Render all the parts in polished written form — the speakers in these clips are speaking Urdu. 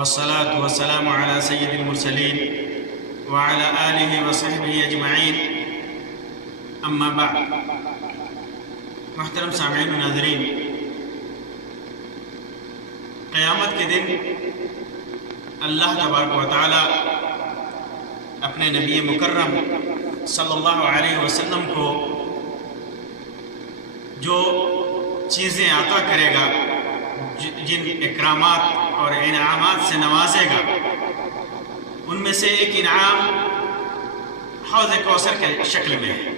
والصلاة والسلام على سيد المرسلين وعلى آله وصحبه اجمعین اما بعد۔ محترم سامعین و ناظرین، قیامت کے دن اللہ تبارک و تعالی اپنے نبی مکرم صلی اللہ علیہ وسلم کو جو چیزیں عطا کرے گا، جن اکرامات اور انعامات سے نوازے گا، ان میں سے ایک انعام حوض کوثر کے شکل میں ہے۔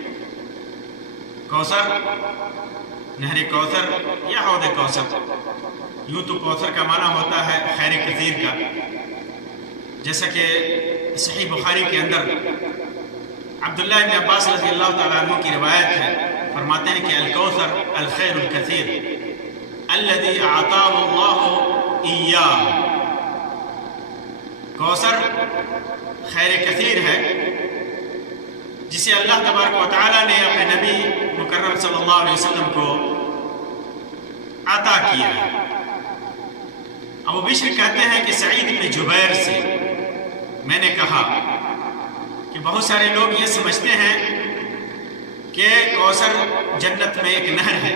کوثر، نہر کوثر یا حوض کوثر، یوں تو کوثر کا معنی ہوتا ہے خیر کثیر کا، جیسا کہ صحیح بخاری کے اندر عبداللہ ابن عباس رضی اللہ تعالیٰ عنہ کی روایت ہے، فرماتے ہیں کہ الکوثر الخیر الکثیر الذي اعطاه اللہ ایاہ۔ کوثر خیر کثیر ہے جسے اللہ تبارک و تعالیٰ نے اپنے نبی مکرم صلی اللہ علیہ وسلم کو عطا کیا ہے۔ ابو بشر کہتے ہیں کہ سعید بن جبیر سے میں نے کہا کہ بہت سارے لوگ یہ سمجھتے ہیں کہ کوثر جنت میں ایک نہر ہے،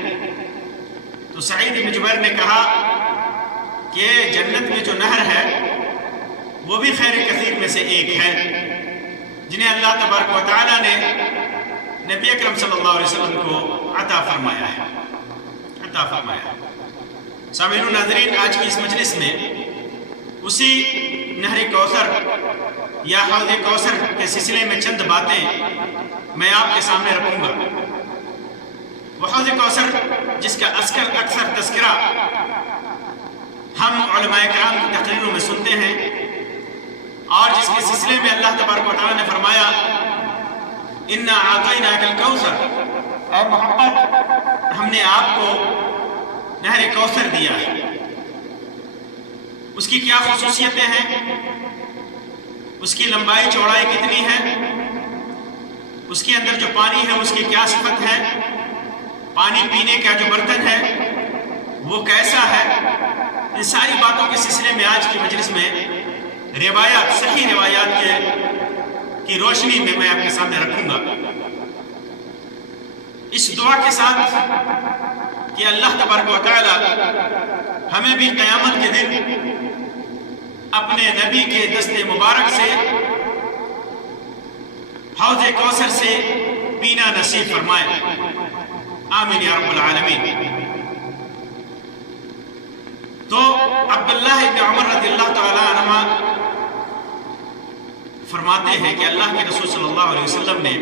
تو سعید بن جبیر نے کہا کہ جنت میں جو نہر ہے وہ بھی خیر کثیر میں سے ایک ہے، جنہیں اللہ تبارک و تعالیٰ نے نبی اکرم صلی اللہ علیہ وسلم کو عطا فرمایا ہے۔ سامعین و ناظرین، آج کی اس مجلس میں اسی نہر کوثر یا حوض کوثر کے سلسلے میں چند باتیں میں آپ کے سامنے رکھوں گا۔ وہ حوض کوثر جس کا اکثر تذکرہ ہم علماء کرام کی تقریروں میں سنتے ہیں، اور جس کے سلسلے میں اللہ تبارک و تعالیٰ نے فرمایا اِنَّا أَعْطَيْنَاكَ الْكَوْثَرَ، اے محمد ہم نے آپ کو نہر کوثر دیا ہے۔ اس کی کیا خصوصیتیں ہیں، اس کی لمبائی چوڑائی کتنی ہے، اس کے اندر جو پانی ہے اس کی کیا صفت ہے، پانی پینے کا جو برتن ہے وہ کیسا ہے، ان ساری باتوں کے سلسلے میں آج کی مجلس میں روایات، صحیح روایات کی روشنی میں میں آپ کے سامنے رکھوں گا، اس دعا کے ساتھ کہ اللہ تبارک و تعالی ہمیں بھی قیامت کے دن اپنے نبی کے دست مبارک سے حوض کوثر سے پینا نصیب فرمائے، آمین یا رب العالمین۔ تو عبداللہ ابن عمر رضی اللہ تعالیٰ عنہ فرماتے ہیں کہ اللہ کے رسول صلی اللہ علیہ وسلم نے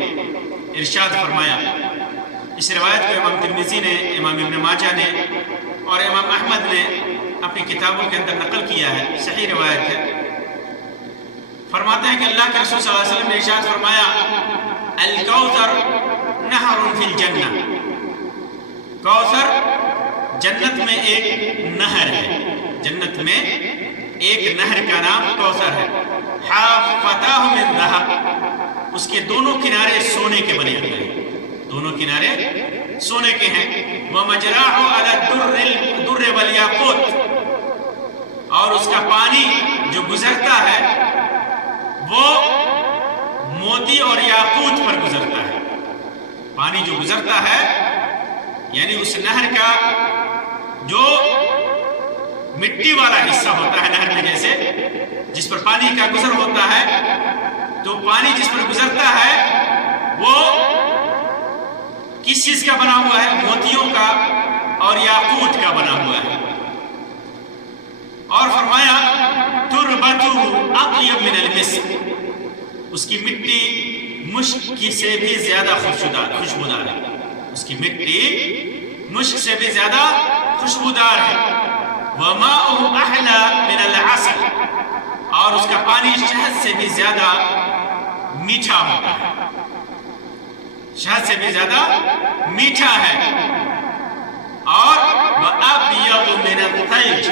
ارشاد فرمایا، اس روایت کو امام ترمذی نے، امام ابن ماجہ نے اور امام احمد نے اپنی کتابوں کے اندر نقل کیا ہے، صحیح روایت ہے۔ فرماتے ہیں کہ اللہ کے رسول صلی اللہ علیہ وسلم نے ارشاد فرمایا الکوثر نہر فی الجنہ، کوثر جنت میں ایک نہر ہے، جنت میں ایک نہر کا نام کوثر ہے، حافتاہ من ذہب، اس کے دونوں کنارے سونے کے بنے ہوئے ہیں، دونوں کنارے سونے کے ہیں، ومجراہ علی الدر والیاقوت، اور اس کا پانی جو گزرتا ہے وہ موتی اور یاقوت پر گزرتا ہے۔ پانی جو گزرتا ہے یعنی اس نہر کا جو مٹی والا حصہ ہوتا ہے نہر میں، جیسے جس پر پانی کا گزر ہوتا ہے، تو پانی جس پر گزرتا ہے وہ کس چیز کا بنا ہوا ہے؟ موتیوں کا اور یاقوت کا بنا ہوا ہے۔ اور فرمایا تربتہ اطیب من المسک، اس کی مٹی مشک سے بھی زیادہ خوشبودار ہے، اس کی مٹی مشک سے بھی زیادہ خوشبودار ہے۔ وماؤہ احلی من العسل، اور اس کا پانی شہد سے بھی زیادہ میٹھا ہوتا ہے، شہد سے بھی زیادہ میٹھا ہے۔ اور وَأَبْيَضُ مِنَ الثَّلْجِ،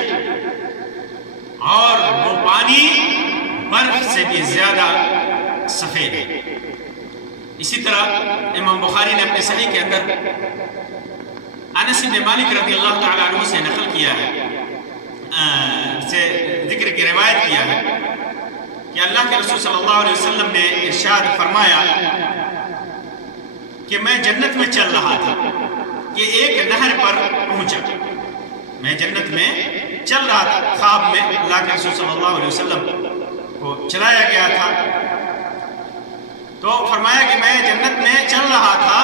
اور وہ پانی برف سے بھی زیادہ سفید ہے۔ اسی طرح امام بخاری نے اپنے صحیح کے اندر انس بن مالک رضی اللہ تعالیٰ عنہ سے نقل کیا ہے سے ذکر کی روایت کیا ہے کہ اللہ کے رسول صلی اللہ علیہ وسلم نے ارشاد فرمایا کہ میں جنت میں چل رہا تھا کہ ایک نہر پر پہنچا. میں جنت میں چل رہا تھا، خواب میں اللہ کے رسول صلی اللہ علیہ وسلم کو چلایا گیا تھا. تو فرمایا کہ میں جنت میں چل رہا تھا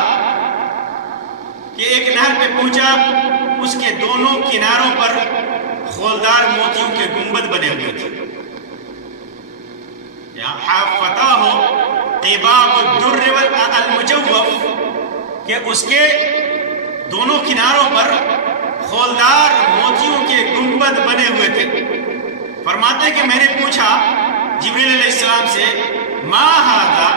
کہ ایک نہر پہ پہنچا، اس کے دونوں کناروں پر خولدار موتیوں کے گنبد بنے ہوئے تھے. فتح قباب الدر المجوف، کہ اس کے دونوں کناروں پر خولدار موتیوں کے گنبد بنے ہوئے تھے. فرماتے کہ میں نے پوچھا جبریل علیہ السلام سے، ما ھذا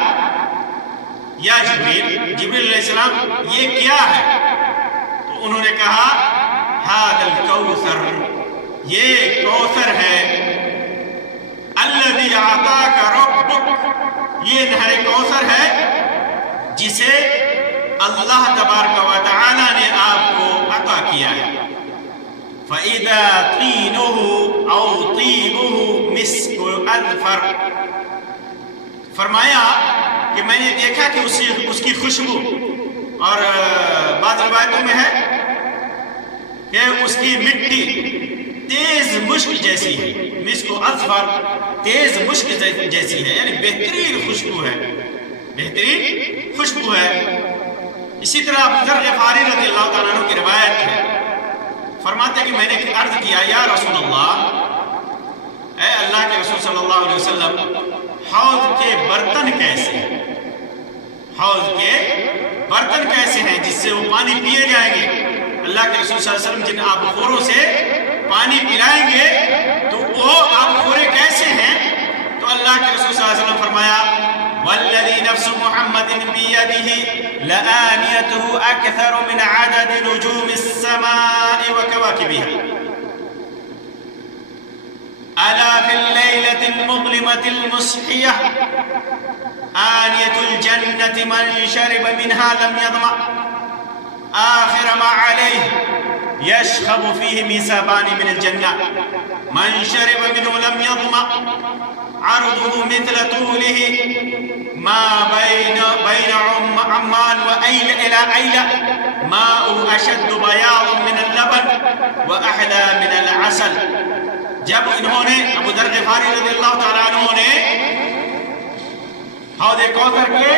یا جبریل علیہ السلام یہ کیا ہے؟ تو انہوں نے کہا ھذا الکوثر، یہ کوثر ہے، الذی اعطاک ربک، یہ نہر کوثر ہے جسے اللہ تبارک و تعالی نے آپ کو عطا کیا ہے. فَإِذَا طِينُهُ أَوْ طِيبُهُ مِسْكُ الْأَذْفَرِ، فرمایا کہ میں نے دیکھا کہ اس کی خوشبو، اور بعض روایتوں میں ہے کہ اس کی مٹی تیز مشک جیسی ہے. مسک اذفر تیز مشک جیسی ہے، یعنی بہترین خوشبو ہے، بہترین خوشبو ہے. اسی طرح ابو ذر غفاری رضی اللہ تعالیٰ عنہ کی روایت ہے، فرماتے ہیں کہ میں نے عرض کیا یا رسول اللہ، اے اللہ کے رسول صلی اللہ علیہ وسلم، حوض کے برتن کیسے ہیں؟ حوض کے برتن کیسے ہیں جس سے وہ پانی پیے جائیں گے؟ اللہ کے رسول صلی اللہ علیہ وسلم جن آبخوروں سے پانی پلائیں گے تو وہ آبخورے کیسے ہیں؟ تو اللہ کے رسول صلی اللہ علیہ وسلم فرمایا والذی نفس محمد بیدہ لآنیتہ اکثر من عدد نجوم السماء وکواکبها الا فی اللیلة المظلمة المصحیة آنیة الجنة من شرب منها لم يظمأ آخر ما علیہ يشخب فيه میثابان من الجنة من شرب منه لم يظمأ عرضه مثل طوله ما بين عمان وأيلة إلى أيلة ماء أشد بياضا من اللبن وأحلى من العسل. جب انہوں نے ابو ذر غفاری رضی اللہ تعالیٰ عنہ نے حوض کوثر کے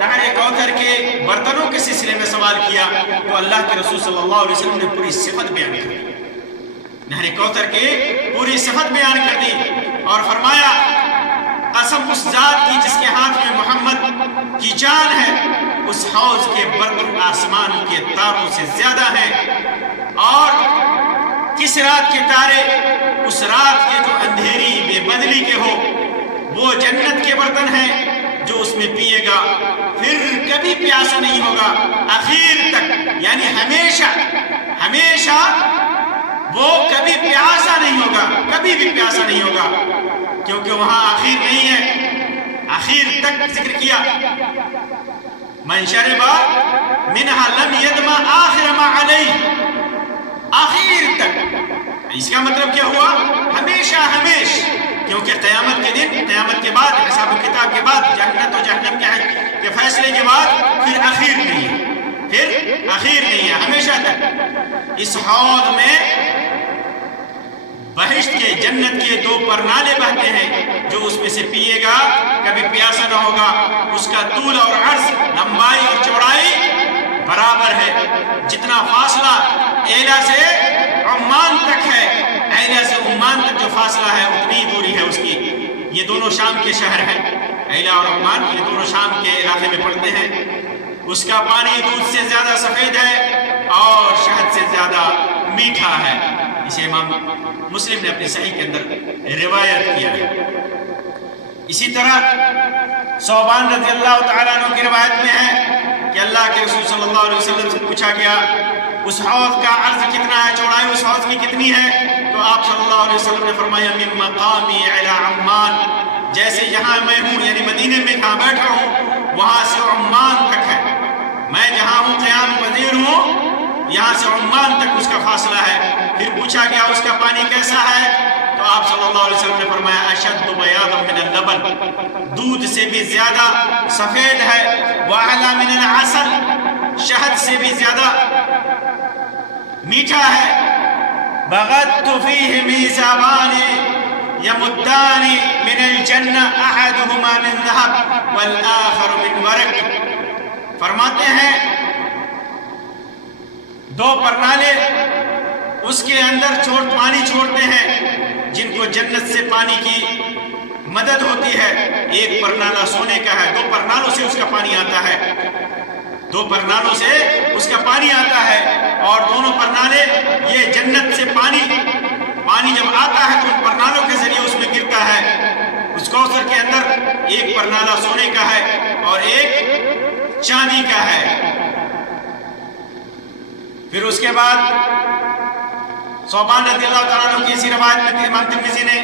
نہر کوثر کے برتنوں کے سلسلے میں سوال کیا تو اللہ کے رسول صلی اللہ علیہ وسلم نے پوری صفت بیان کر دی، نہر کوثر کی پوری صفت بیان کر دی اور فرمایا قسم اس ذات کی جس کے ہاتھ میں محمد کی جان ہے، اس حوض کے برتن آسمان کے تاروں سے زیادہ ہیں، اور کس رات کے تارے اس رات کے جو اندھیری بے بدلی کے ہو وہ جنت کے برتن ہیں جو اس میں پیے گا پھر کبھی پیاسا نہیں ہوگا آخر تک، یعنی ہمیشہ ہمیشہ وہ کبھی پیاسا نہیں ہوگا، کبھی بھی پیاسا نہیں ہوگا، کیونکہ وہاں آخر نہیں ہے، آخر تک ذکر کیا من شرب منها لم يظمأ آخر ما علیہ، آخر تک. اس کا مطلب کیا ہوا؟ ہمیشہ ہمیش، کیونکہ قیامت کے دن، قیامت کے بعد، حساب و کتاب کے بعد، جنت و جہنم کے فیصلے کے بعد پھر آخر نہیں ہے، پھر آخر نہیں ہے، ہمیشہ تک. اس حوض میں بہشت کے جنت کے 2 پرنالے بہتے ہیں، جو اس میں سے پیے گا کبھی پیاسا نہ ہوگا. اس کا طول اور عرض، لمبائی اور چوڑائی برابر ہے. جتنا فاصلہ ایلا سے عمان تک ہے، ایلا سے عمان تک جو فاصلہ ہے اتنی دوری ہے اس کی. یہ دونوں شام کے شہر ہیں، ایلا اور عمان، یہ دونوں شام کے علاقے میں پڑتے ہیں. اس کا پانی دودھ سے زیادہ سفید ہے اور شہد سے زیادہ میٹھا ہے. اسے امام مسلم نے اپنی صحیح کے اندر روایت کیا ہے. اسی طرح ثوبان رضی اللہ تعالیٰ عنہ کی روایت میں ہے کہ اللہ کے رسول صلی اللہ علیہ وسلم سے پوچھا گیا اس حوض کا عرض کتنا ہے، چوڑائی اس حوض کی کتنی ہے؟ تو آپ صلی اللہ علیہ وسلم نے فرمایا من مقامی الی عمان، جیسے یہاں میں ہوں یعنی مدینے میں جہاں بیٹھا ہوں وہاں سے عمان تک ہے. میں جہاں ہوں قیام پذیر ہوں، یہاں سے عمان تک اس کا فاصلہ ہے۔ پھر پوچھا گیا اس کا پانی کیسا ہے، تو آپ صلی اللہ علیہ وسلم نے فرمایا اشد بیاضا من اللبن، دودھ سے بھی زیادہ سفید ہے، واعلی من العسل، شہد سے بھی زیادہ میٹھا ہے۔ بغضت فیہ میزابان یمدان من الجنہ احدہما من ذہب والآخر من ورق۔ فرماتے ہیں دو پرنالے اس کے اندر پانی چھوڑتے ہیں جن کو جنت سے پانی کی مدد ہوتی ہے۔ ایک پرنالہ سونے کا ہے، دو پرنالوں سے اس کا پانی آتا ہے، دو پرنالوں سے اس کا پانی آتا ہے، اور دونوں پرنالے یہ جنت سے پانی جب آتا ہے تو ان پرنالوں کے ذریعے اس میں گرتا ہے۔ اس کوثر کے اندر ایک پرنالہ سونے کا ہے اور ایک چاندی کا ہے۔ پھر اس کے بعد ثوبان رضی اللہ تعالیٰ عنہ کی اسی روایت میں امام ترمذی نے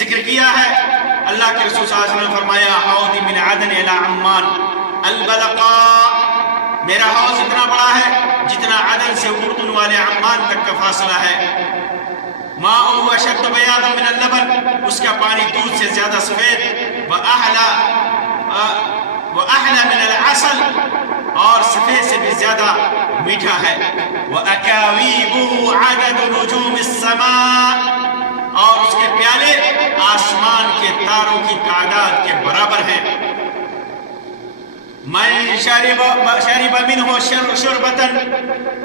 ذکر کیا ہے، اللہ کے رسول صلی اللہ علیہ وسلم نے فرمایا حوضی من عدن الى عمان البلقاء، میرا حوض اتنا بڑا ہے جتنا عدن سے اردن والے عمان تک کا فاصلہ ہے۔ ماء اشد بیاضا من اللبن، اس کا پانی دودھ سے زیادہ سفید، واحلى من العسل، اور سفید سے بھی زیادہ میٹھا ہے۔ وَأَكَاوِيبُهُ عَدَدُ نُجُومِ السَّمَاءِ، اور اس کے پیالے آسمان کے تاروں کی تعداد کے برابر ہیں۔ مَنْ شَرِبَ مِنْهُ شُرْبَةً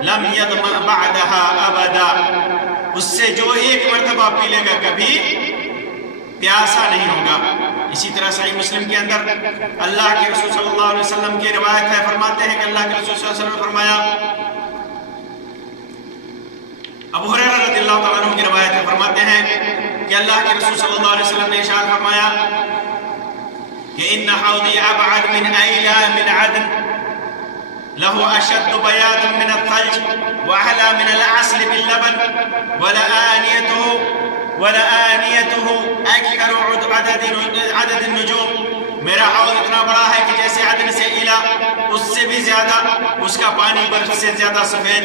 لَمْ يَظْمَأْ بَعْدَهَا أَبَدًا، اس سے جو ایک مرتبہ پی لے گا کبھی پیاسا نہیں ہوگا۔ اسی طرح صحیح مسلم کے اندر اللہ کے رسول صلی اللہ علیہ وسلم کی روایت ہے، فرماتے ہیں کہ اللہ کے رسول صلی اللہ علیہ وسلم نے فرمایا، ابو ہریرہ رضی اللہ تعالیٰ عنہ کی روایت ہے، فرماتے ہیں کہ اللہ کے رسول صلی اللہ علیہ وسلم نے ارشاد فرمایا کہ ان حوضی ابعد من ایلا من عدن له اشد بیاضا من الثلج واحلى من العسل باللبن ولآنيته اکثر عدد النجوم، میرا حوض اتنا بڑا ہے کہ جیسے عدن سے ایلا، اس سے بھی زیادہ اس کا پانی برف سے زیادہ سفید،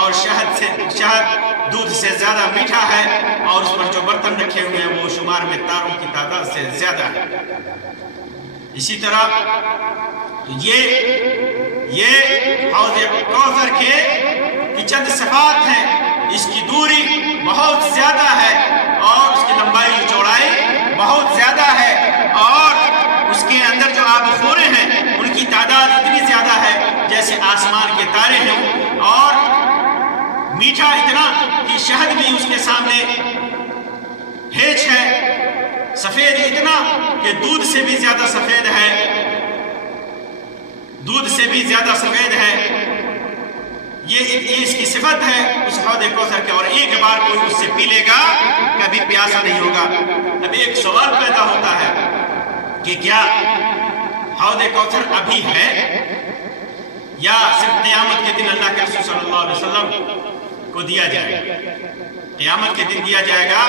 اور شہد دودھ سے زیادہ میٹھا ہے، اور اس پر جو برتن رکھے ہوئے ہیں وہ شمار میں تاروں کی تعداد سے زیادہ ہے۔ اسی طرح یہ حوض کوثر کے چند صفات ہیں، اس کی دوری بہت زیادہ ہے اور اس کی لمبائی چوڑائی بہت زیادہ ہے، اور اس کے اندر جو آب خورے ہیں ان کی تعداد اتنی زیادہ ہے جیسے آسمان کے تارے ہیں، اور میٹھا اتنا کہ شہد بھی اس کے سامنے ہیچ ہے، سفید اتنا کہ دودھ سے بھی زیادہ سفید ہے، یہ اس کی صفت ہے اس حوض کوثر کے، اور ایک بار کوئی اس سے پی لے گا کبھی پیاسا نہیں ہوگا۔ اب ایک سوال پیدا ہوتا ہے کہ کیا حوض کوثر ابھی ہے یا صرف قیامت کے دن اللہ کے رسول صلی اللہ علیہ وسلم کو دیا جائے گا؟ قیامت کے دن دیا جائے گا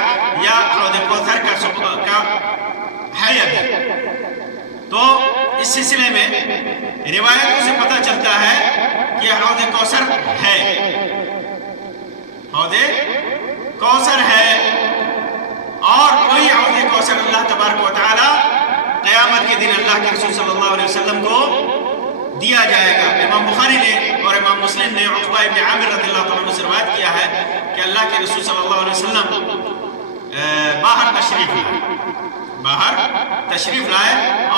یا حوض کوثر کا ہے ابھی؟ تو اس سلسلے میں روایتوں سے پتہ چلتا ہے کہ حوض کوثر ہے، حوض کوثر ہے، اور کوئی حوض کوثر اللہ تبارک و تعالی قیامت کے دن اللہ کے رسول صلی اللہ علیہ وسلم کو دیا جائے گا۔ امام بخاری نے اور امام مسلم نے عقبہ ابن عامر رضی اللہ تعالیٰ عنہ سے روایت کیا ہے کہ اللہ کے رسول صلی اللہ علیہ وسلم باہر تشریف لائے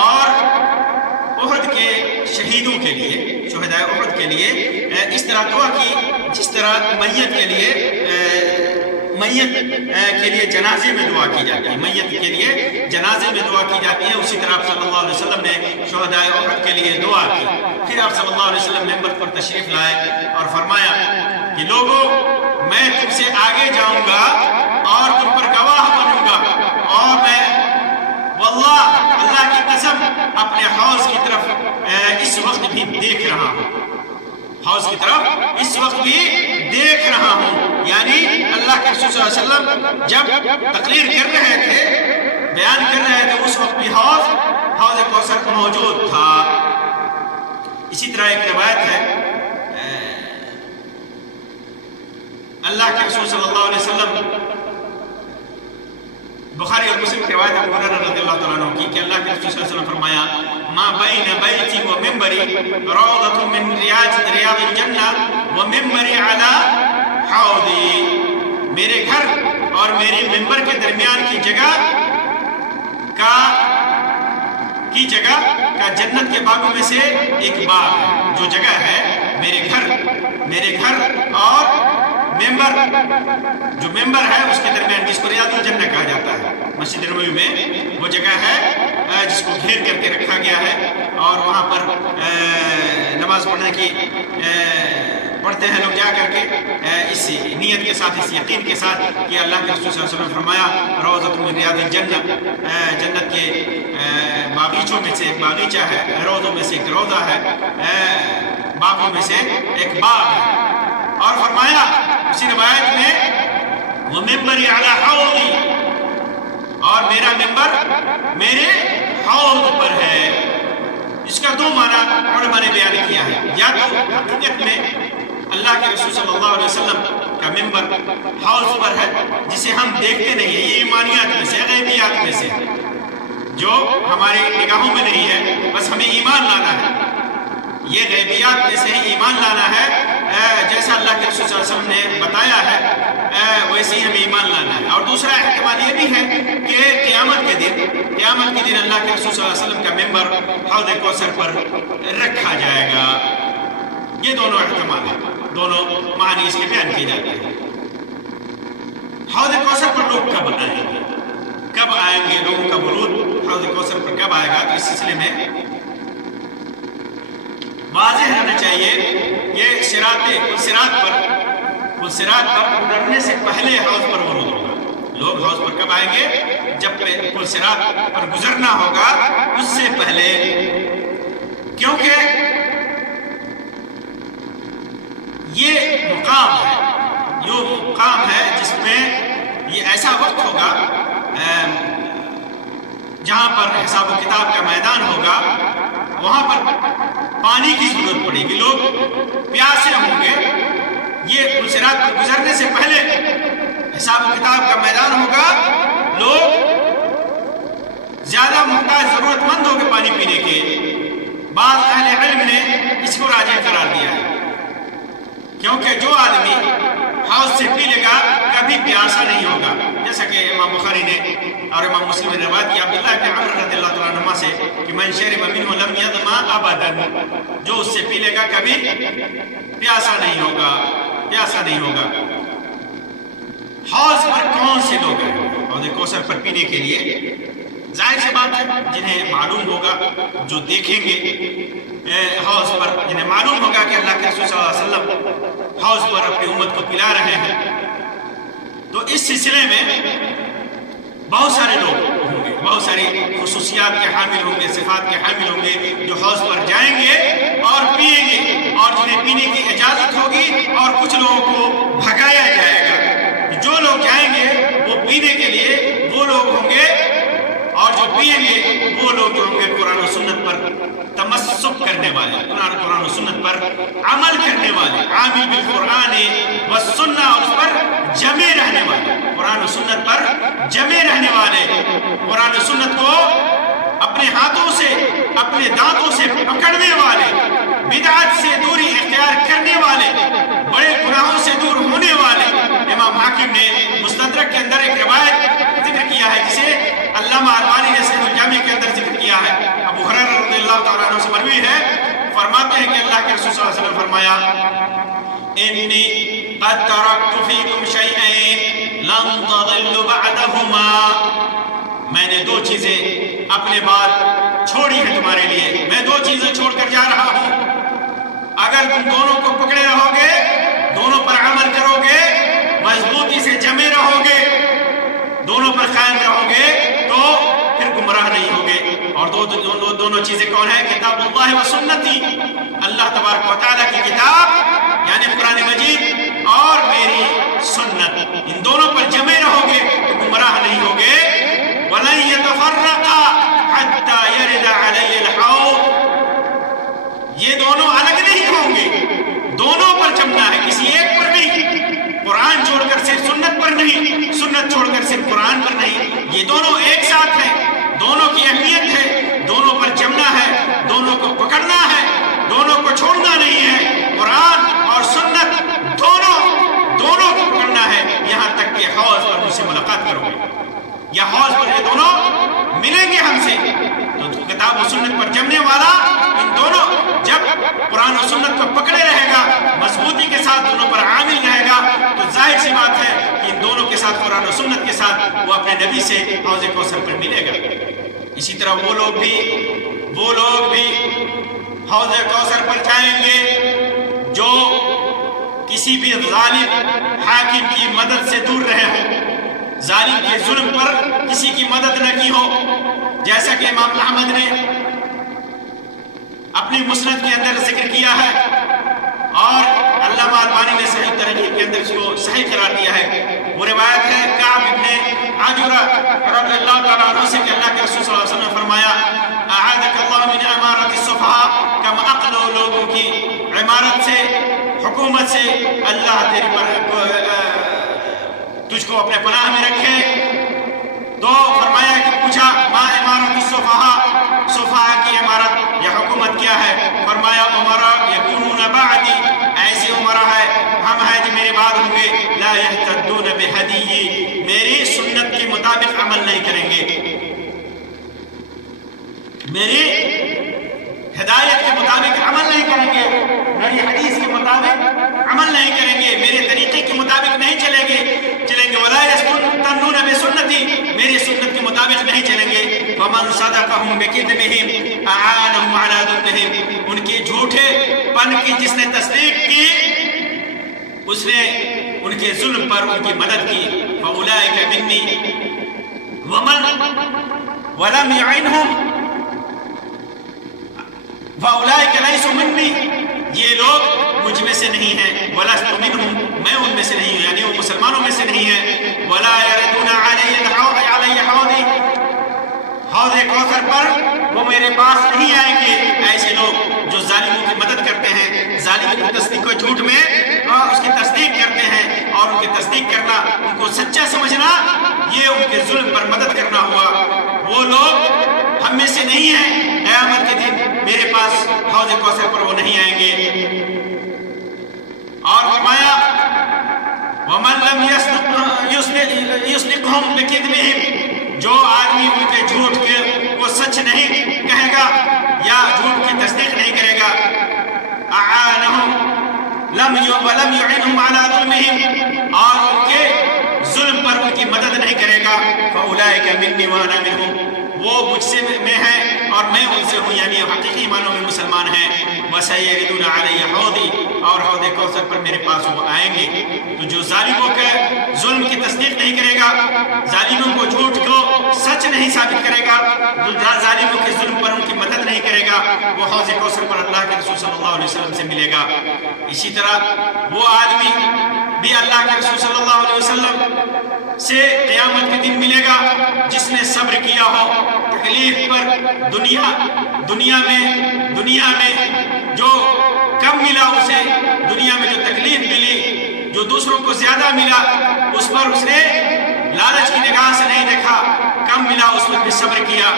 اور احد کے شہیدوں کے لیے، شہدائے احد کے لیے اس طرح دعا کی جس طرح میت کے لیے جنازے میں دعا کی جاتی ہے، میت کے لیے جنازے میں دعا کی جاتی ہے، اسی طرح آپ صلی اللہ علیہ وسلم نے شہدائے احد کے لیے دعا کی۔ پھر آپ صلی اللہ علیہ وسلم ممبر پر تشریف لائے اور فرمایا کہ لوگوں، میں تم سے آگے جاؤں گا اور تم پر گواہ بنوں گا، اور میں واللہ اللہ کی قسم اپنے حوض کی طرف اس وقت بھی دیکھ رہا ہوں، یعنی اللہ کے رسول صلی اللہ علیہ وسلم جب تقریر کر رہے تھے، بیان کر رہے تھے، اس وقت بھی حوض کوثر موجود تھا۔ اسی طرح ایک روایت ہے اللہ کے رسول صلی اللہ علیہ وسلم بخاری اور مسلم کی روایت ابو ہریرہ رضی اللہ تعالیٰ عنہ کی کہ اللہ کے رسول صلی اللہ علیہ وسلم فرمایا ما بین بیتی و منبری روضۃ من ریاض الجنہ و منبری علی حوضی، میرے گھر اور میرے منبر کے درمیان کی جگہ کا جنت کے باغوں میں سے ایک باغ ہے، جو جگہ ہے میرے گھر اور ممبر، جو ممبر ہے اس کے درمیان، جس کو ریاض الجنہ کہا جاتا ہے مسجد نبوی میں، وہ جگہ ہے جس کو گھیر کر کے رکھا گیا ہے، اور وہاں پر نماز پڑھنے کی پڑھتے ہیں لوگ جا کر کے اس نیت کے ساتھ، اس یقین کے ساتھ کہ اللہ کے رسول صلی اللہ علیہ وسلم نے فرمایا روضۃ من ریاض الجنہ، جنت کے باغیچوں میں سے ایک باغیچہ ہے، روضوں میں سے ایک روضہ ہے، باغوں میں سے ایک باغ ہے۔ اور فرمایا اسی روایت میں وَمِنْبَرِ عَلَى حَوْضِ، اور میرا ممبر میرے حوض پر ہے۔ اس کا دو معنی علماء نے بیان کیا ہے، یا تو حقیقت میں اللہ کے رسول صلی اللہ علیہ وسلم کا ممبر حوض پر ہے جسے ہم دیکھتے نہیں ہیں، یہ ایمانیات میں سے، غیبیات میں سے جو ہماری نگاہوں میں نہیں ہے، بس ہمیں ایمان لانا ہے، یہ غیبیات میں سے ایمان لانا ہے، جیسا اللہ کے رسول صلی اللہ علیہ وسلم نے بتایا ہے ویسے ہی ہمیں ایمان لانا ہے۔ اور دوسرا احتمال یہ بھی ہے کہ قیامت کے دن اللہ کے رسول صلی اللہ علیہ وسلم کا ممبر حوض کوثر پر رکھا جائے گا۔ یہ دونوں احتمال ہیں، دونوں معنی اس کے بیان کیے جاتے ہیں۔ حوض کوثر پر لوگ کب آئیں گے لوگوں کا ورود حوض کوثر پر کب آئے گا، تو اس سلسلے میں واضح رہنا چاہیے کہ پلصراط پر گزرنے سے پہلے حوض پر ورود ہوگا۔ لوگ حوض پر کب آئیں گے؟ جب پلصراط پر گزرنا ہوگا، اس سے پہلے، کیونکہ یہ مقام ہے جس میں یہ ایسا وقت ہوگا جہاں پر حساب و کتاب کا میدان ہوگا، وہاں پر پانی کی ضرورت پڑے گی، لوگ پیاسے ہوں گے۔ یہ پلصراط پر گزرنے سے پہلے حساب و کتاب کا میدان ہوگا، لوگ زیادہ محتاج، ضرورت مند ہوں گے پانی پینے کے۔ بعض اہل علم نے اس کو راجح قرار دیا ہے، کیونکہ جو آدمی حوض سے پی لے گا کبھی پیاسا نہیں ہوگا، جیسا کہ امام بخاری نے اور امام مسلم نے روایت کیا عبداللہ بن عمر رضی اللہ تعالیٰ عنہما سے کہ من شرب منہ لم یظمأ ابدا، جو اس سے پی لے گا کبھی پیاسا نہیں ہوگا۔ حوض پر کون سے لوگ ہیں حوض کوثر پر پینے کے لیے؟ ظاہر سی بات ہے جنہیں معلوم ہوگا، جو دیکھیں گے حوض پر، جنہیں معلوم ہوگا کہ اللہ کے رسول صلی اللہ علیہ وسلم حوض پر اپنی امت کو پلا رہے ہیں، تو اس سلسلے میں بہت سارے لوگ ہوں گے، بہت ساری خصوصیات کے حامل ہوں گے، صفات کے حامل ہوں گے، جو حوض پر جائیں گے اور پئیں گے، اور جنہیں پینے کی اجازت ہوگی، اور کچھ لوگوں کو بھگایا جائے گا۔ جو لوگ جائیں گے وہ پینے کے لیے وہ لوگ ہوں گے، اور جو پیئیں گے وہ لوگ جو ہوں گے قرآن و سنت پر تمسک کرنے والے، قرآن و سنت پر عمل کرنے والے، عامل بالقرآن والسنہ، اور اس پر جمے رہنے والے، قرآن و سنت پر جمے رہنے والے، قرآن و سنت کو اپنے ہاتھوں سے، اپنے دانتوں سے پکڑنے والے، بدعت سے دوری اختیار کرنے والے، بڑے گناہوں سے دور ہونے والے۔ امام حاکم نے مستدرک کے اندر ایک روایت ذکر کیا ہے جسے علامہ البانی نے صحیح الجامع کے اندر ذکر کیا ہے، ابو ہریرہ رضی اللہ تعالیٰ عنہ سے مروی ہے، فرماتے ہیں کہ اللہ کے رسول صلی اللہ علیہ وسلم فرمایا انی قد ترکت فیکم شیئین لن تضلوا بعدہما، میں نے دو چیزیں اپنے بعد چھوڑی ہیں تمہارے لیے، میں دو چیزیں چھوڑ کر جا رہا ہوں، اگر تم دونوں کو پکڑے رہو گے، دونوں پر عمل کرو گے، مضبوطی سے جمے رہو گے، دونوں پر قائم رہو گے، تو پھر گمراہ نہیں ہوگے۔ اور دونوں چیزیں کون ہیں؟ کتاب اللہ و سنتی، اللہ تبارک و تعالیٰ کی کتاب یعنی قرآن مجید اور میری سنت، ان دونوں پر جمے رہو گے تو گمراہ نہیں ہوگے۔ وَلَن يَتَفَرَّقَا حَتَّى يَرِدَ عَلَيَّ الْحَوْض، یہ دونوں الگ نہیں ہوں گے، دونوں پر جمنا ہے، کسی ایک پر نہیں۔ قرآن جو یہ دونوں ایک ساتھ ہیں، دونوں کی اہمیت ہے، دونوں پر جمنا ہے، دونوں کو پکڑنا ہے، دونوں کو چھوڑنا نہیں ہے۔ قرآن اور سنت دونوں کو پکڑنا ہے، یہاں تک کہ حوض پر مجھ سے ملاقات کرو گے، یا حوض پر یہ دونوں ملیں گے ہم سے۔ تو کتاب و سنت پر جمنے والا ان دونوں جب قرآن و سنت کو پکڑے رہے گا، مضبوطی کے ساتھ دونوں پر عامل رہے گا، تو ظاہر سی بات ہے کہ ان دونوں کے ساتھ، قرآن و سنت کے ساتھ، وہ اپنے نبی سے حوض کوثر پر ملے گا۔ اسی طرح وہ لوگ بھی حوض کوثر پر جائیں گے جو کسی بھی ظالم حاکم کی مدد سے دور رہے ہوں، ظالم کے ظلم پر کسی کی مدد نہ کی ہو، جیسا کہ امام احمد نے اپنی مسند کے اندر ذکر کیا ہے، اور علامہ البانی نے صحیح ترغیب کے اندر اس کو صحیح قرار دیا ہے۔ وہ روایت ہے کعب ابن عجرہ رضی اللہ تعالیٰ عنہ سے کہ اللہ کے رسول صلی اللہ علیہ وسلم نے فرمایا اعاذک اللہ من عمارت السفہاء، کم عقل لوگوں کی عمارت سے، حکومت سے اللہ تیری پر تجھ کو اپنے پناہ میں رکھے۔ تو فرمایا کہ پوچھا ما عمارت السفہاء، سفہاء کی عمارت یا حکومت کیا ہے؟ فرمایا عمراء یکونون بعدی، ایسے عمراء ہے ہم ہیں جو میرے بعد ہوں گے، لا یہتدون بہدی، میری سنت کے مطابق عمل نہیں کریں گے، میری ہدایت کے مطابق عمل نہیں کریں گے، میری حدیث کے مطابق عمل نہیں کریں گے، میرے طریقے کے مطابق نہیں چلیں گے، ولا یستنون بسنتی، میری سنت کے مطابق نہیں چلیں گے۔ فمن صدقهم بکذبهم اعانهم علی ذنبهم، ان کے جھوٹے پن کی جس نے تصدیق کی، اس نے ان کے ظلم پر ان کی مدد کی۔ فاولئک منی ومن ولم يعنهم فاولئک لیسوا منی، یہ لوگ مجھ میں سے نہیں ہیں، ولست منہم، میں ان میں سے نہیں ہوں، یعنی وہ مسلمانوں میں سے نہیں ہیں۔ ولا یردون علی حوضی، حوض کوثر پر وہ میرے پاس نہیں آئیں گے۔ ایسے لوگ جو ظالموں کی مدد کرتے ہیں، ظالموں کی تصدیق کو جھوٹ میں اور اس کی تصدیق کرتے ہیں، اور ان کی تصدیق کرنا، ان کو سچا سمجھنا، یہ ان کے ظلم پر مدد کرنا ہوا، وہ لوگ ہم میں سے نہیں ہیں، قیامت کے دن میرے پاس حوض کوثر پر وہ نہیں آئیں گے۔ اور فرمایا وَمَنْ لَمْ يُصْدِقْهُمْ بِكِذْبِهِمْ، جو آدمی ان کے جھوٹ کے وہ سچ نہیں کہے گا یا جھوٹ کی تصدیق نہیں کرے گا، أَعَانَهُمْ وَلَمْ يُعِنْهُمْ عَلَى ظُلْمِهِمْ، اور ان کے ظلم پر ان کی مدد نہیں کرے گا، فَأُولَئِكَ مِنِّي وَأَنَا مِنْهُمْ، وہ مجھ سے میں ہیں اور میں ان سے ہوں، یعنی حقیقی معنوں میں مسلمان ہیں۔ وَسَيَرِدُونَ عَلَيَّ حَوْضِي، اور حوض کوثر پر میرے پاس وہ آئیں گے۔ تو جو ظالموں کے ظلم کی تصدیق نہیں کرے گا، ظالموں کو جھوٹ کو سچ نہیں ثابت کرے گا، ظالموں کے ظلم پر ان کی مدد نہیں کرے گا، وہ حوض کوثر پر اللہ کے رسول صلی اللہ علیہ وسلم سے ملے گا۔ اسی طرح وہ آدمی بھی اللہ کے رسول صلی اللہ علیہ وسلم سے قیامت کے دن ملے گا جس نے صبر کیا ہو تکلیف پر، دنیا میں جو کم ملا اسے، دنیا میں جو تکلیف ملی، جو دوسروں کو زیادہ ملا، اس پر اس نے لالچ کی نگاہ سے نہیں دیکھا، کم ملا اس پر بھی صبر کیا،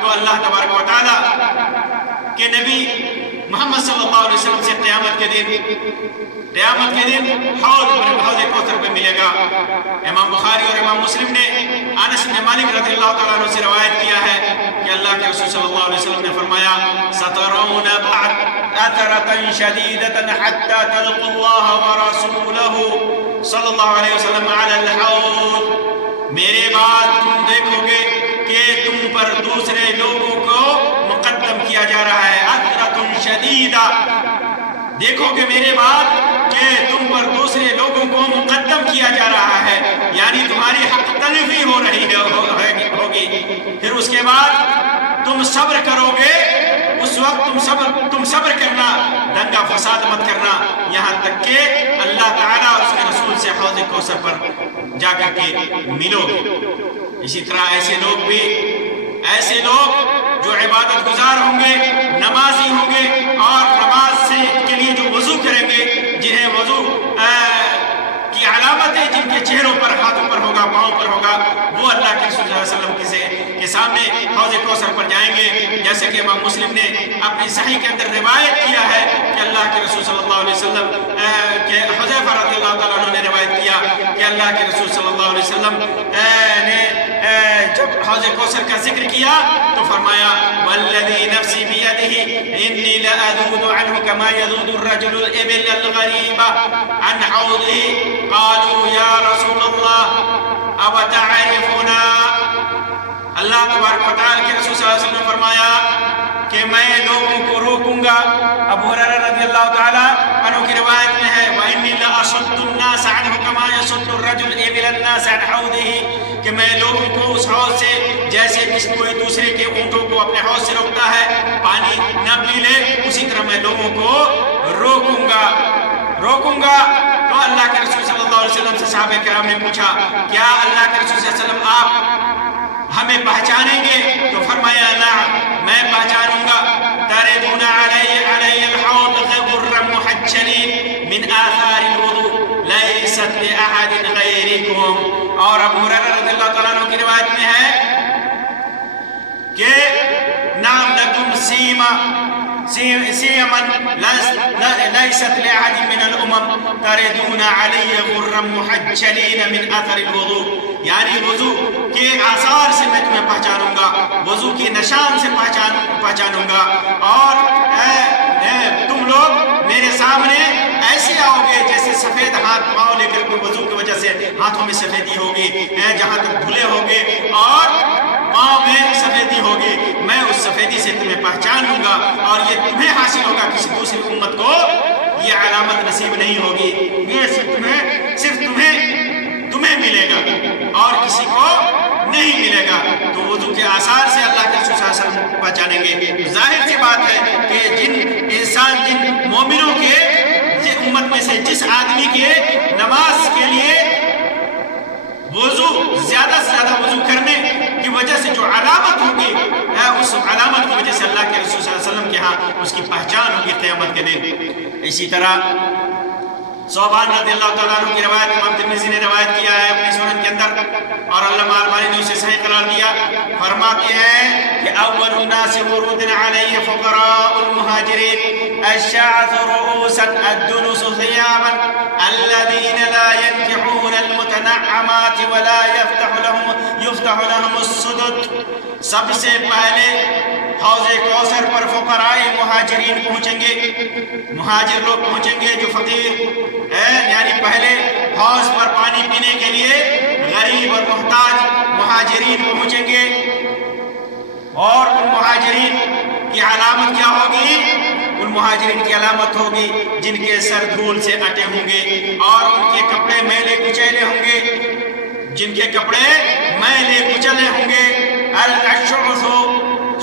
تو اللہ تبارک و تعالیٰ کے نبی محمد صلی اللہ علیہ وسلم سے قیامت کے دن حوض کوثر پہ ملے گا۔ امام بخاری اور امام مسلم نے انس بن مالک رضی اللہ تعالیٰ عنہ سے روایت کیا ہے کہ اللہ کے رسول صلی اللہ علیہ وسلم نے فرمایا سترون عثرة شديدة حتى تلقوا الله ورسوله صلی اللہ علیہ وسلم على الحوض، میرے بعد تم دیکھو گے کہ تم پر دوسرے لوگوں کو مقدم کیا جا رہا ہے، عثرة شدیدہ، دیکھو گے میرے بعد کہ تم پر دوسرے لوگوں کو مقدم کیا جا رہا ہے، یعنی تمہاری حق تلفی ہو رہی ہوگی، پھر اس کے بعد تم صبر کرو گے، اس وقت تم صبر کرنا، دنگا فساد مت کرنا، یہاں تک کہ اللہ تعالیٰ اس کے رسول سے حوض کوثر پر جا کر کے ملو گے۔ اسی طرح ایسے لوگ جو عبادت گزار ہوں گے، نمازی ہوں گے، اور نماز سے کے لیے جو وضو کریں گے، جنہیں وضو کی علامت علامتیں جن کے چہروں پر، ہاتھوں پر ہوگا، پاؤں پر ہوگا، وہ اللہ کے رسول صلی اللہ علیہ وسلم کے سامنے حوض کوثر پر جائیں گے. جیسے کہ امام مسلم نے اپنی صحیح کے اندر روایت کیا ہے کہ اللہ کے رسول صلی اللہ علیہ وسلم کہ حذیفہ رضی اللہ تعالیٰ عنہ نے روایت کیا کہ اللہ کے رسول صلی اللہ علیہ وسلم نے جب حوض کوثر کا ذکر کیا تو فرمایا والذی نفسی بیدہ انی لأذود عنہ کما یذود الرجل الابل الغریب عن حوضہ قالوا یا رسول اللہ او تعرفنا. اللہ تبارک و تعالیٰ کے رسول صلی اللہ علیہ وسلم نے فرمایا کہ میں لوگوں کو روکوں گا. ابو ہریرہ رضی اللہ تعالیٰ عنہ کی روایت میں ہے وَإِنِّي لَأَصُدُّ النَّاسَ عَنْهُ كَمَا يَصُدُّ الرَّجُلُ الْإِبِلَ النَّاسَ عَنْ حَوْضِهِ کہ میں لوگوں کو اس حوض سے جیسے کسی کوئی دوسرے کے اونٹوں کو اپنے حوض سے روکتا ہے پانی نہ پی لے، اسی طرح میں لوگوں کو روکوں گا. تو اللہ کے رسول صلی اللہ علیہ وسلم سے صحابہ کرام نے پوچھا کیا اللہ کے رسول صلی اللہ علیہ وسلم آپ ہمیں پہچانیں گے؟ تو فرمایا نعم میں پہچانوں گا. تردون علی الحوض غبرا محجلین من آثار الوضوء لیست لأحد غیرکم. اور ابو ہریرہ رضی اللہ تعالیٰ عنہ کی روایت میں ہے کہ نعم لکم سیما لیست لأحد من الامم تردون علی غرا محجلین من اثر الوضوء. یعنی وضو کے آثار سے میں تمہیں پہچانوں گا، وضو کے نشان سے پہچانوں گا. اور تم لوگ میرے سامنے ایسے آؤ گے جیسے سفید ہاتھ پاؤں لے کر کوئی وضو کی وجہ سے ہاتھوں میں سفیدی ہوگی، جہاں تک دھلے ہوگے اور پاؤں میں سفیدی ہوگی، میں اس سفیدی سے تمہیں پہچان لوں گا. اور یہ تمہیں حاصل ہوگا، کسی دوسری امت کو یہ علامت نصیب نہیں ہوگی. یہ صرف تمہیں ملے گا اور کسی کو نہیں ملے گا. تو وضو کے آثار سے اللہ کے رسول صلی اللہ علیہ وسلم پہچانیں گے. ظاہر سی بات ہے کہ جن مومنوں کے امت میں سے جس آدمی کے نماز کے لیے وضو زیادہ سے زیادہ وضو کرنے کی وجہ سے جو علامت ہوگی اس علامت کی وجہ سے اللہ کے رسول صلی اللہ علیہ وسلم کے ہاں اس کی پہچان ہوگی قیامت کے دن. اسی طرح صوبان رضی اللہ تعالیٰ عنہ کی روایت امام ترمذی نے روایت کیا ہے اپنی سنن کے اندر اور علامہ البانی نے اسے صحیح قرار دیا. فرماتے ہیں کہ اول الناس ورودًا علیہ فقراء المہاجرین الشعث رؤوسا الدنس ثيابا الذين لا ينكحون المتنعمات ولا يفتح لهم السدد. سب سے پہلے حوض کوثر پر فقراء مہاجرین پہنچیں گے، مہاجر لوگ پہنچیں گے جو فقیر ہیں، یعنی پہلے حوض پر پانی پینے کے لیے غریب اور محتاج مہاجرین پہنچیں گے. اور ان مہاجرین کی علامت کیا ہوگی؟ ان مہاجرین کی علامت ہوگی جن کے سر دھول سے اٹے ہوں گے اور ان کے کپڑے میلے کچیلے ہوں گے، جن کے کپڑے میلے کچیلے ہوں گے.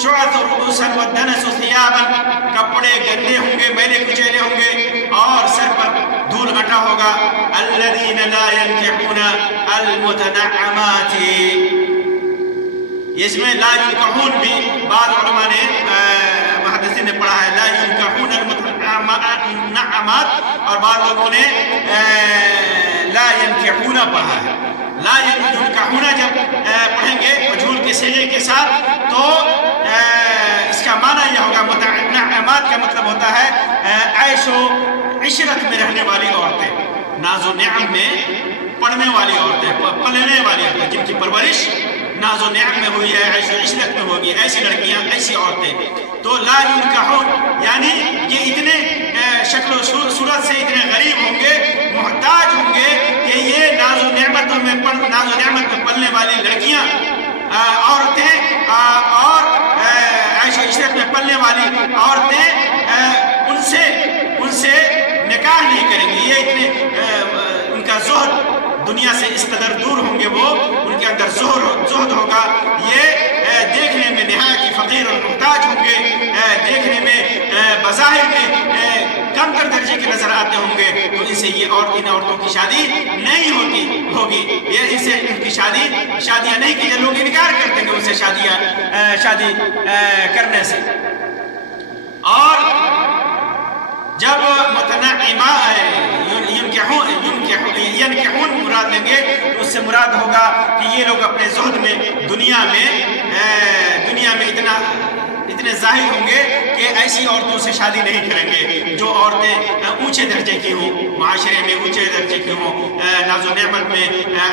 شعث رؤوسا والدنس ثيابا کپڑے گندے ہوں گے، میلے کچیلے ہوں گے اور سر پر دھول اٹا ہوگا. الذين لا ينكحون المتنعمات. اس میں لا ينكحون بھی بعض علماء نے محدثین نے پڑھا ہے لا ينكحون المتنعمات اور بعض لوگوں نے لا ينكحون پڑھا ہے. لا ينكحون جب پڑھیں گے مجہول کے صیغے کے ساتھ تو اس کا معنی یہ ہوگا متنعمات کا مطلب ہوتا ہے عیش و عشرت میں رہنے والی عورتیں، ناز و نعم میں پڑھنے والی عورتیں، پلنے والی عورتیں جن کی پرورش ناز و نعم میں ہوئی ہے، عیش و عشرت میں ہوگی، ایسی لڑکیاں، ایسی عورتیں. تو لا ينكحون یعنی یہ اتنے شکل و صورت سے اتنے غریب ہوں گے، محتاج ہوں گے کہ یہ ناز و نعمت میں پلنے والی لڑکیاں، عورتیں اور عیش و عشرت میں پلنے والی عورتیں ان سے نکاح نہیں کریں گے. یہ اتنے ان کا زہد دنیا سے اس قدر دور ہوں گے، وہ ان کے اندر زہد ہوگا. یہ دیکھنے میں نہایت ہی فقیر اور محتاج ہوں گے، دیکھنے میں بظاہر میں کم تر درجے کے نظر آتے ہوں گے. تو ان سے یہ ان عورتوں کی شادی نہیں ہوگی. یہ ان سے ان کی شادیاں نہیں کی. لوگ انکار کرتے ہیں ان سے شادی کرنے سے. اور جب ينكحون مراد لیں گے تو اس سے مراد ہوگا کہ یہ لوگ اپنے زہد میں دنیا میں اتنے ظاہر ہوں گے کہ ایسی عورتوں سے شادی نہیں کریں گے جو عورتیں اونچے درجے کی ہوں، معاشرے میں اونچے درجے کی ہوں، ناز و نعمت میں،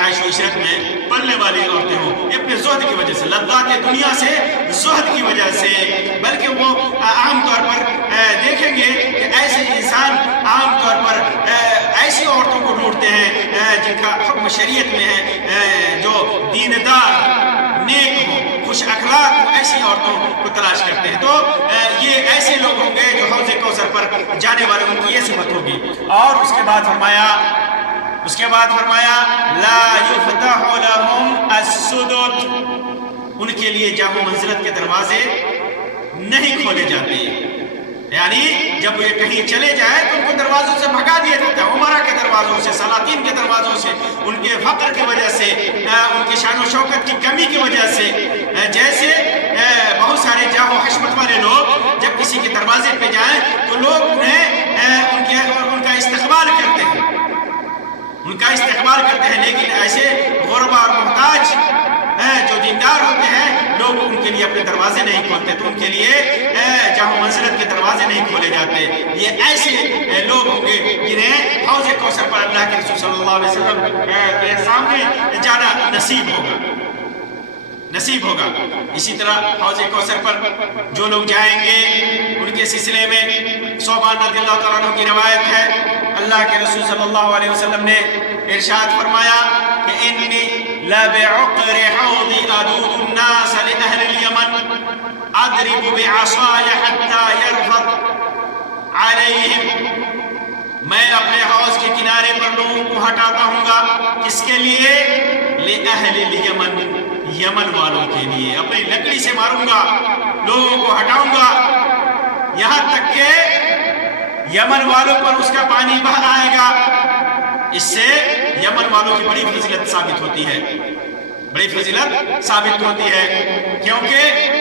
عیش و عشرت میں پلنے والی عورتیں ہوں، اپنے زہد کی وجہ سے، لذات دنیا سے زہد کی وجہ سے۔ بلکہ وہ عام طور پر دیکھیں گے کہ ایسے انسان عام طور پر ایسی عورتوں کو ڈھونڈتے ہیں جن کا حکم شریعت میں ہے، جو دیندار، نیک ہو، خوش اخلاق ہو، ایسی عورتوں کو تلاش کرتے ہیں۔ تو یہ ایسے لوگ ہوں گے جو حوض کوثر پر جانے والے، ان کی یہ صفت ہوگی۔ اور اس کے بعد فرمایا لا یفتح لهم السدد، ان کے لیے جاہ و منزلت کے دروازے نہیں کھولے جاتے، یعنی جب یہ کہیں چلے جائے تو ان کو دروازوں سے بھگا دیا جاتا ہے، عمرہ کے دروازوں سے، سلاطین کے دروازوں سے، ان کے فقر کی وجہ سے، ان کی شان و شوکت کی کمی کی وجہ سے۔ جیسے بہت سارے جاہ و حشمت والے لوگ جب کسی کے دروازے پہ جائیں تو لوگ ان کا استقبال کرتے ہیں، لیکن ایسے غربا اور محتاج جو دیندار ہوتے ہیں لوگ ان کے لیے اپنے دروازے نہیں کھولتے، تو ان کے لیے جاہ و منزلت کے دروازے نہیں کھولے جاتے۔ یہ ایسے لوگ ہوں گے جنہیں حوض کوثر پر اللہ کے رسول صلی اللہ علیہ وسلم کے سامنے جانا نصیب ہوگا۔ اسی طرح حوض کوثر پر جو لوگ جائیں گے ان کے سلسلے میں ثوبان رضی اللہ تعالیٰ عنہ کی روایت ہے، اللہ کے رسول صلی اللہ علیہ وسلم نے ارشاد فرمایا کہ انی لبعقر حوض ادود الناس لأہل الیمن اضرب بعصای حتی یرفض علیہم، میں اپنے حوض کے کنارے پر لوگوں کو ہٹاتا ہوں گا، کس کے لیے؟ لأہل الیمن، یمن والوں کے لیے، اپنی لکڑی سے ماروں گا، لوگوں کو ہٹاؤں گا، یہاں تک کہ یمن والوں پر اس کا پانی بہہ آئے گا۔ اس سے یمن والوں کی بڑی فضیلت ثابت ہوتی ہے، کیونکہ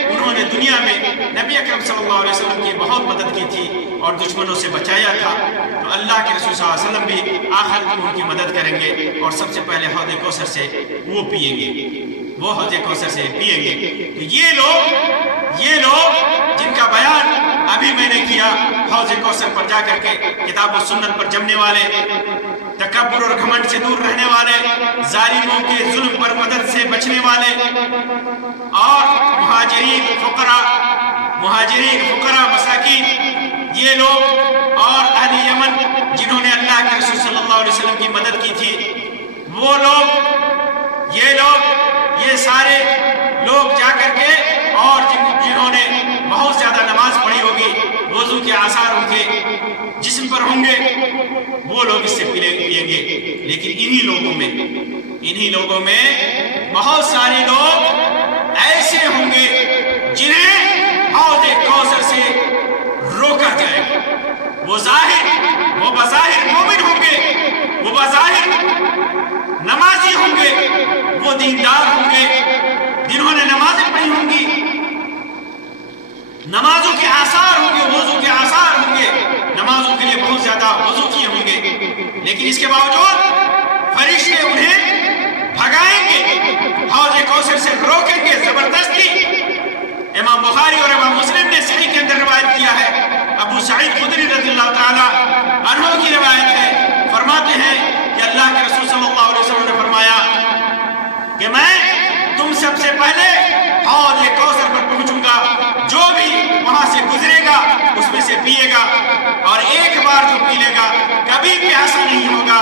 انہوں نے دنیا میں نبی اکرم صلی اللہ علیہ وسلم کی بہت مدد کی تھی اور دشمنوں سے بچایا تھا، تو اللہ کے رسول صلی اللہ علیہ وسلم بھی آخر میں ان کی مدد کریں گے اور سب سے پہلے حوض کوثر سے وہ حوض کوثر سے پیئیں گے۔ تو یہ لوگ جن کا بیان ابھی میں نے کیا، حوض کوثر پر جا کر کے کتاب و سنت پر جمنے والے، تکبر اور گھمنڈ سے دور رہنے والے، ظالموں کے ظلم پر مدد سے بچنے والے، اور مہاجرین فقراء مساکین، یہ لوگ اور اہل یمن جنہوں نے اللہ کے رسول صلی اللہ علیہ وسلم کی مدد کی تھی، وہ لوگ، یہ سارے لوگ جا کر کے، اور جنہوں نے بہت زیادہ نماز پڑھی ہوگی، وضو کے آثار ان کے جسم پر ہوں گے، وہ لوگ اس سے پیئیں گے۔ لیکن انہی لوگوں میں بہت سارے لوگ ایسے ہوں گے جنہیں حوض کوثر سے روکا جائے گا۔ وہ بظاہر مومن ہوں گے، وہ بظاہر نمازی ہوں گے، وہ دیندار ہوں گے، جنہوں نے نمازیں پڑھی ہوں گی، نمازوں کے آثار ہوں گے، وضو کے آثار ہوں گے، نمازوں کے لیے بہت زیادہ وضو کیے ہوں گے، لیکن اس کے باوجود فرشتے انہیں بھگائیں گے، حوض کوثر سے روکیں گے زبردستی۔ امام بخاری اور امام مسلم نے صحیح کے اندر روایت کیا ہے، ابو سعید خدری رضی اللہ تعالیٰ عنہ کی روایت ہے، فرماتے ہیں کہ اللہ کے رسول صلی اللہ علیہ وسلم نے فرمایا کہ میں تم سب سے پہلے حوض کوثر پر پہنچوں گا، جو بھی وہاں سے گزرے گا اس میں سے پیے گا، اور ایک بار جو پی لے گا کبھی پیاسا نہیں ہوگا۔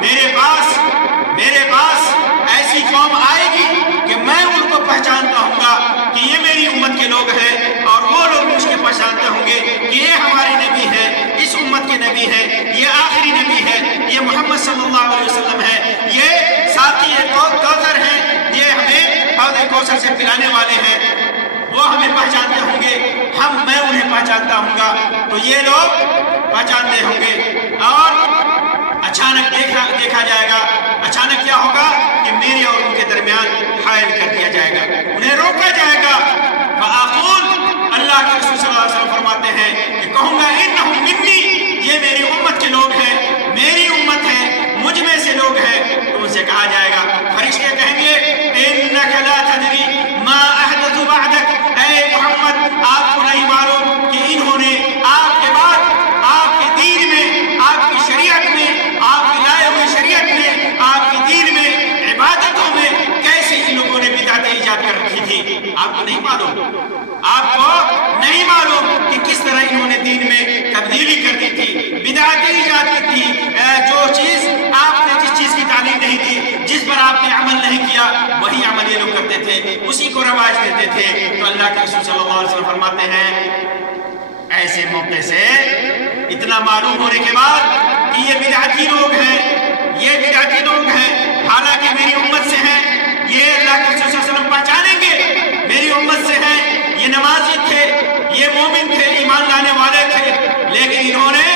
میرے پاس ایسی قوم آئے گی کہ میں ان کو پہچانتا ہوں گا کہ یہ میری امت کے لوگ ہیں، اور وہ لوگ مجھ کے پہچانتے ہوں گے کہ یہ ہمارے نبی ہے، اس امت کے نبی ہے، یہ آخری نبی ہے، یہ محمد صلی اللہ علیہ وسلم ہے، یہ ساتھی کوثر ہیں، یہ ہمیں حوض کوثر سے پلانے والے ہیں۔ وہ ہمیں پہچانتے ہوں گے، میں انہیں پہچانتا ہوں گا، تو یہ لوگ پہچانتے ہوں گے، اور اچانک دیکھا جائے گا، اچانک کیا ہوگا کہ میرے اور ان کے درمیان حائل کر دیا جائے گا، انہیں روکا جائے گا۔ فَأَقُولُ، اللہ کے رسول صلی اللہ علیہ وسلم فرماتے ہیں کہ کہوں گا اِنَّهُمْ مِنِّي، یہ میری امت کے لوگ ہیں، میری امت ہے، مجھ میں سے لوگ ہیں، تو ان سے نہیں معلوم، آپ کو نہیں معلوم کہ کس طرح انہوں نے دین میں تبدیلی کر دی تھی، بدعتیں ایجاد کی تھی، جو چیز آپ نے جس چیز کی تعلیم نہیں دی، جس پر آپ نے عمل نہیں کیا، وہی عمل یہ لوگ کرتے تھے، اسی کو رواج دیتے تھے۔ تو اللہ کے رسول صلی اللہ علیہ وسلم فرماتے ہیں ایسے موقع سے اتنا معلوم ہونے کے بعد کہ یہ بدعتی لوگ ہیں، یہ بدعتی لوگ ہیں، حالانکہ میری امت سے ہیں، یہ اللہ کے رسول صلی اللہ علیہ وسلم پہچانیں گے میری امت سے ہیں، یہ نمازی تھے، یہ مومن تھے، ایمان لانے والے تھے، لیکن انہوں نے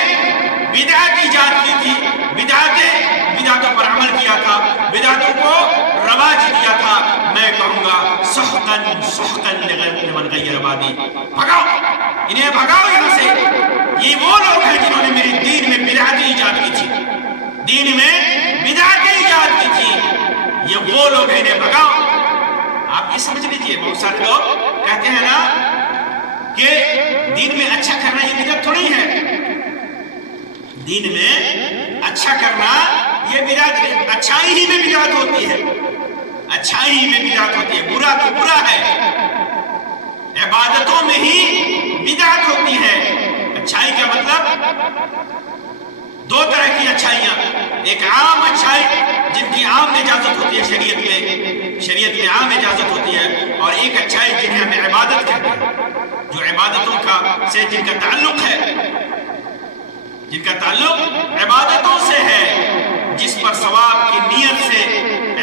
بدعت ایجاد کی تھی، بدعتوں پر عمل کیا تھا، بدعتوں کو رواج دیا تھا۔ میں کہوں گا سحقاً لمن غیر آبادی، بھگاؤ انہیں، بھگاؤ یہاں سے۔ یہ وہ لوگ ہیں جنہوں نے میری دین میں بدعتیں ایجاد کی تھی، دین میں بدعتیں ایجاد کی تھی، یہ وہ لوگ ہیں، انہیں بھگاؤ۔ آپ یہ سمجھ لیجئے، بہت سارے لوگ کہتے ہیں نا کہ دین میں اچھا کرنا یہ بدعت تھوڑی ہے، دین میں اچھا کرنا یہ بدعت، اچھائی ہی میں بدعت ہوتی ہے، اچھائی ہی میں بدعت ہوتی ہے، برا تو برا ہے، عبادتوں میں ہی بدعت ہوتی ہے۔ اچھائی کا مطلب دو طرح کی اچھائیاں، ایک عام اچھائی جن کی عام اجازت ہوتی ہے شریعت میں عام اجازت ہوتی ہے، اور ایک اچھائی جنہیں ہمیں عبادت کہتے ہیں، جو عبادتوں سے جن کا تعلق عبادتوں سے ہے، جس پر ثواب کی نیت سے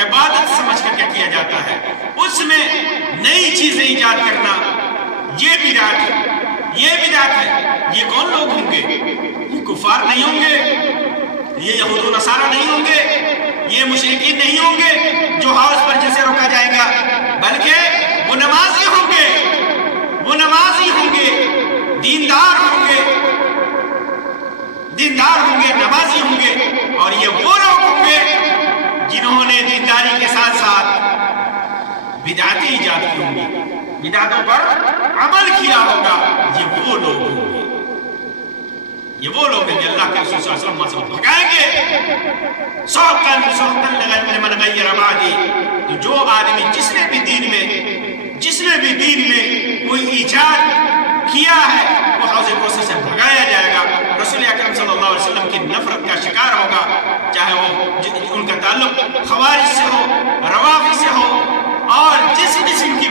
عبادت سمجھ کر کے کیا جاتا ہے، اس میں نئی چیزیں ایجاد کرنا یہ بدعت ہے، یہ بدعت ہے۔ یہ کون لوگ ہوں گے؟ یہ کفار نہیں ہوں گے، یہ یہود و نصارہ نہیں ہوں گے، یہ مشرکین نہیں ہوں گے جو حوض پر جیسے روکا جائے گا، بلکہ وہ نمازی ہوں گے، دیندار ہوں گے، نمازی ہوں گے، اور یہ وہ لوگ ہوں گے جنہوں نے دینداری کے ساتھ ساتھ بدعتیں ایجاد کی ہوں گی، بدعتوں پر عمل کیا ہوگا۔ یہ وہ لوگ ہوں گے کہ اللہ کے رسول صلی اللہ علیہ وسلم سے بھگائیں گے۔ سحقاً لمن غیر آبادی، تو جو آدمی جس نے بھی دین میں کوئی ایجاد کیا ہے وہ حوض کوثر سے بھگایا جائے گا، رسول اکرم صلی اللہ علیہ وسلم کی نفرت کا شکار ہوگا، چاہے وہ ان کا تعلق خوارج سے ہو، روافض سے ہو، اور جس قسم کی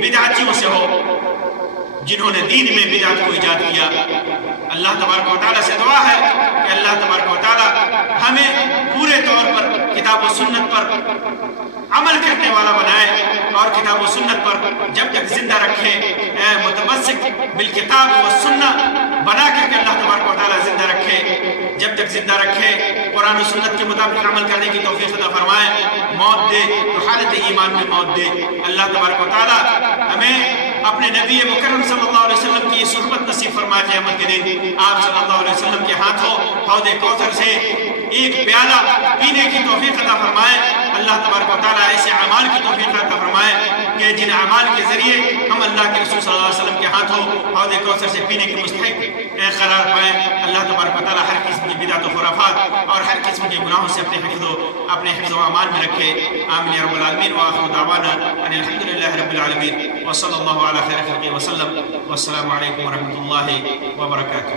بدعتیوں سے ہو جنہوں نے دین میں بدعت کو ایجاد کیا۔ اللہ تبارک و تعالیٰ سے دعا ہے کہ اللہ تبارک و تعالیٰ ہمیں پورے طور پر کتاب و سنت پر عمل کرنے والا بنائے، اور کتاب و سنت پر جب تک زندہ رکھے، متمسک بالکتاب و سنت بنا کر کے اللہ تبارک و تعالیٰ زندہ رکھے، جب تک زندہ رکھے قرآن و سنت کے مطابق عمل کرنے کی توفیق عطا فرمائے، موت دے تو حالت ایمان میں موت دے۔ اللہ تبارک و تعالیٰ ہمیں اپنے نبی مکرم صلی اللہ علیہ وسلم کی صحبت نصیب فرمائے قیامت کے دن۔ آپ صلی اللہ علیہ وسلم کے ہاتھوں حوض کوثر سے ایک پیالہ پینے کی توفیق عطا فرمائے۔ اللہ تبارک و تعالیٰ ایسے اعمال کی توفیق عطا فرمائے کہ جن اعمال کے ذریعے ہم اللہ کے رسول صلی اللہ علیہ وسلم کے ہاتھوں حوض کوثر سے پینے کے مستحق قرار پائیں۔ اللہ تبارک و تعالیٰ ہر قسم کی بدعت و خرافات اور ہر قسم کے گناہوں سے اپنے حفظ و امان میں رکھے۔ آمین یا رب العالمین، وآخر دعوانا ان الحمدللہ رب العالمین، وصلی اللہ علی خیر خلقہ وسلم، والسلام علیکم ورحمۃ اللہ وبرکاتہ۔